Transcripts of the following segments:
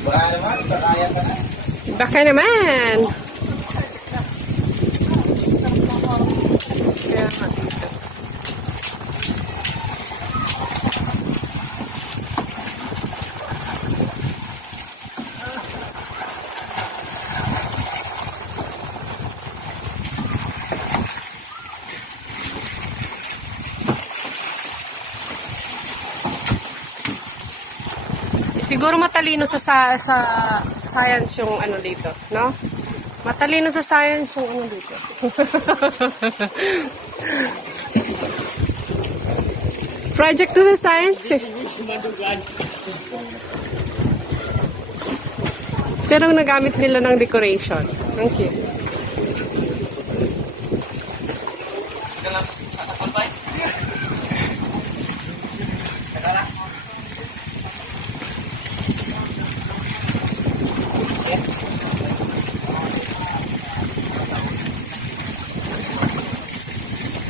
Baka naman, kaya ka na. Baka naman. Kaya nga dito. Siguro matalino sa science yung ano dito, no? Matalino sa science yung ano dito. Project to sa science eh. Pero nagamit nila ng decoration. Ang cute.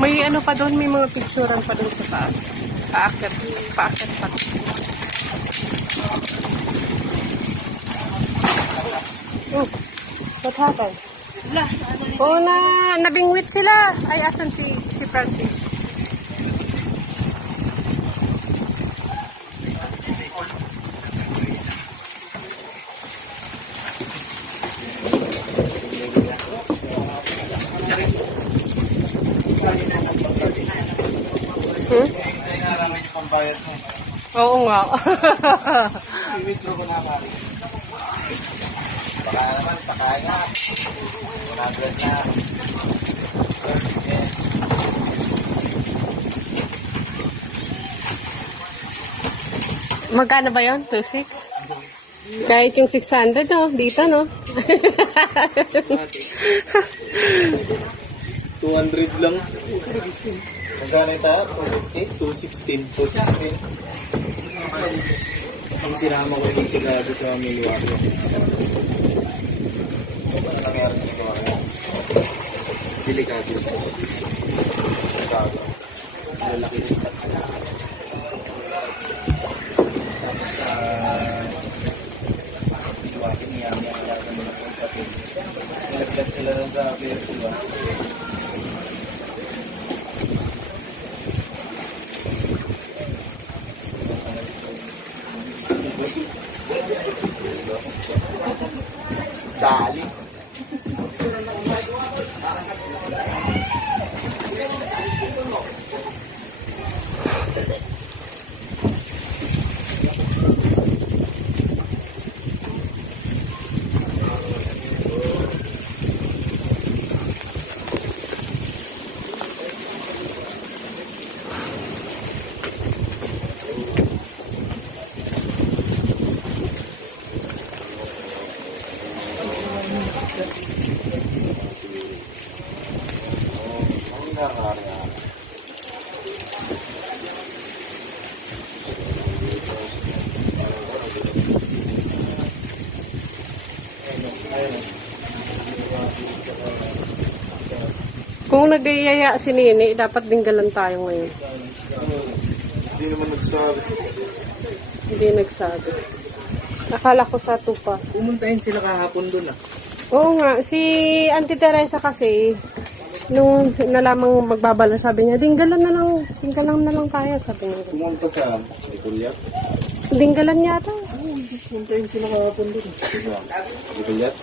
May ano pa doon, may mga picturean pa doon sa taas. Paakyat pa. Oh, what happened? Oh, nabingwit sila. Ay, asan si Francis? Oo nga. I-withdraw ko na pare. Baka naman, pakaya nga. 100 na. Magkano ba yun? 2,600? Kahit yung 600, no? Dito, no? 200 lang. Magkano ito? 250? 216? 216. Ang sinama ko yung sigado sa Milwaukee. Ano nangyari sa Milwaukee? Delikado. Delikado. Lalaki rin. Tapos sa Milwaukee niya ang mga kapatid. Naglag sila lang sa player 2. Dali. Kung nag-iaya si Nini, dapat dinggalan tayo ngayon. Hindi naman nagsabi. Hindi nagsabi. Akala ko sa tupa. Pumuntahin sila kahapon doon ah. Oo nga, si Auntie Teresa kasi, nung nalamang magbabala, sabi niya, dinggalan na lang tayo, sabi niya. Pumunta sa Ikulyat? Dinggalan yata. Pumuntahin sila kahapon doon. Ikulyat?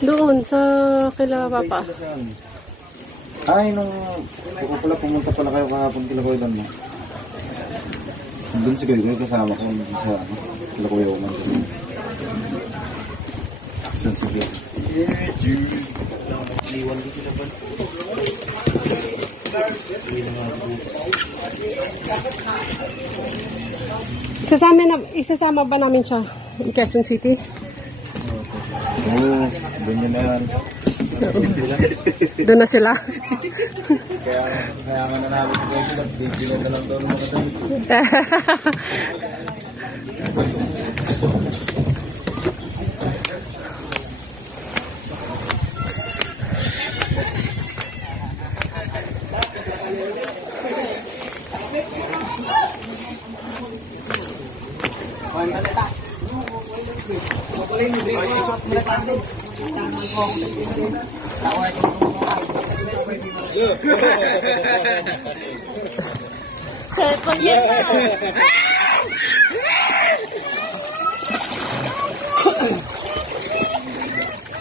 Doon, sa kila Papa. Ay, nung pumunta pala kayo kahapon kila Kuya Lan mo. Doon siguro yung kasama ko sa kila Kuya Uman. San sige. Iwan ko sila ba? Isasama ba namin siya in Quezon City? Oo, doon yun na yan. Doon na sila. Kaya nga na namin sila, bibili na lang daw ng mga damit.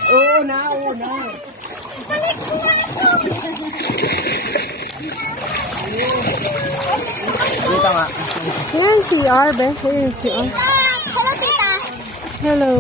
Oo na, oo na. Dito nga. Yan, CR, be. Yan, CR. Hello, tita. Hello.